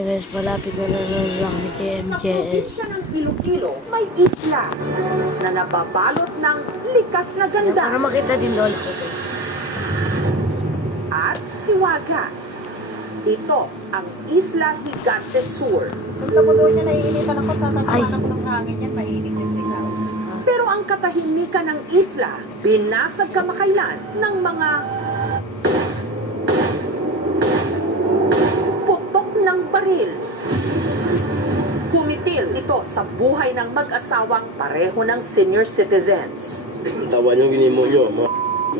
Hi guys, malapit na lang kay Sa MJS. probinsya ng Iloilo, may isla na nababalot ng likas na Para ganda makita din lola ko guys. at hiwaga. Ito ang Isla Gigante Sur. Punta mo doon niya, naiinitan ako, Ay. tatatamaan ako ng hangin yan, mainit yung sigaw. Pero ang katahimikan ng isla, binasag kamakailan ng mga putok ng baril. Kumitil ito sa buhay ng mag-asawang pareho ng senior citizens. Tawa nyo, ginimo nyo, mga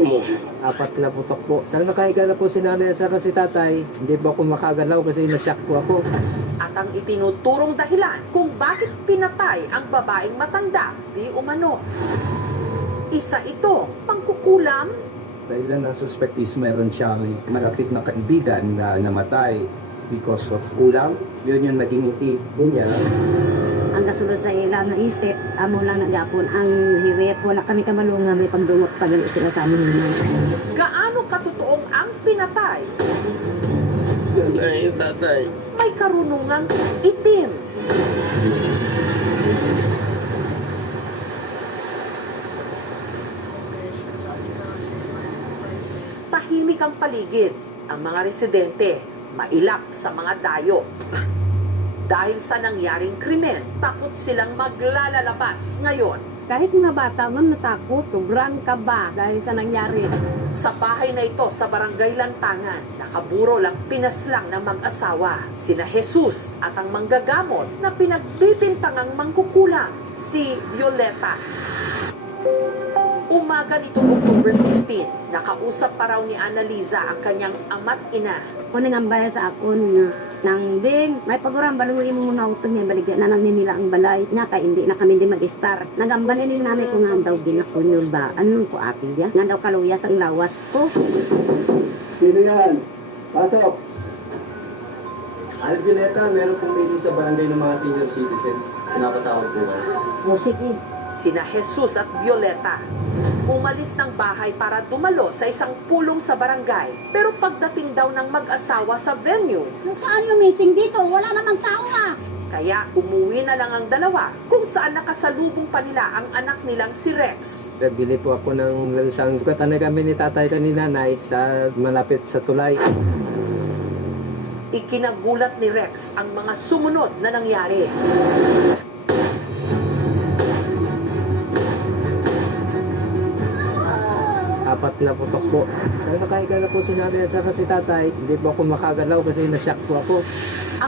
mo. Apat na putok po. Saan nakahiga na po si nanay at saka si tatay, hindi po ako makagalaw kasi nashock po ako. At ang itinuturong dahilan kung bakit pinatay ang babaeng matanda di umano. Isa ito, pangkukulam, Dahil ang suspect is meron siyang malapit na kaibigan na namatay because of ulam. Yun yung naging motive niya. Ang kasulod sa ila nga isip, amo lang nagapon ang hiwet. Wala kami kamalunga, may pagdungot pa gali sila sa amin. gaano katotoong ang pinatay, Tatay. may karunungang itim. Tahimik ang paligid, ang mga residente, mailap sa mga dayo. Dahil sa nangyaring krimen, takot silang maglalalabas ngayon. Kahit mga bata man natakot, sobrang kaba dahil sa nangyari. Sa bahay na ito sa Barangay Lantangan, nakaburo lang pinaslang ng mag-asawa, sina Jesus at ang manggagamot na pinagbibintangang mangkukulang, si Violeta. Umaga nitong October 16, nakausap pa raw ni Annaliza ang kanyang ama't ina. Kung nangambaya sa akon nang Bing, may paguram baluhin mo mga utong niya baligyan na nang nila ang balay nga kay hindi na kami di mag-star. Nagambalin ni nanay ko nga daw ginakunyo ba? Anong ko api ya? Nga daw kaluyas ang lawas ko. Sino yan? Pasok! Alvineta, meron pong meeting sa barangay ng mga senior citizen. Pinapatawag po ba? O sige. Sina Jesus at Violeta umalis ng bahay para dumalo sa isang pulong sa barangay. Pero pagdating daw ng mag-asawa sa venue, Saan yung meeting dito? Wala namang tao ah. kaya umuwi na lang ang dalawa kung saan nakasalubong pa nila ang anak nilang si Rex. Bili po ako ng lansang sukatan na kami ni tatay at ni nanay sa malapit sa tulay. Ikinagulat ni Rex ang mga sumunod na nangyari. Apat na putok po. Nang nakahiga na po si nanay at saka si tatay, hindi po ako makagalaw kasi nashock po ako.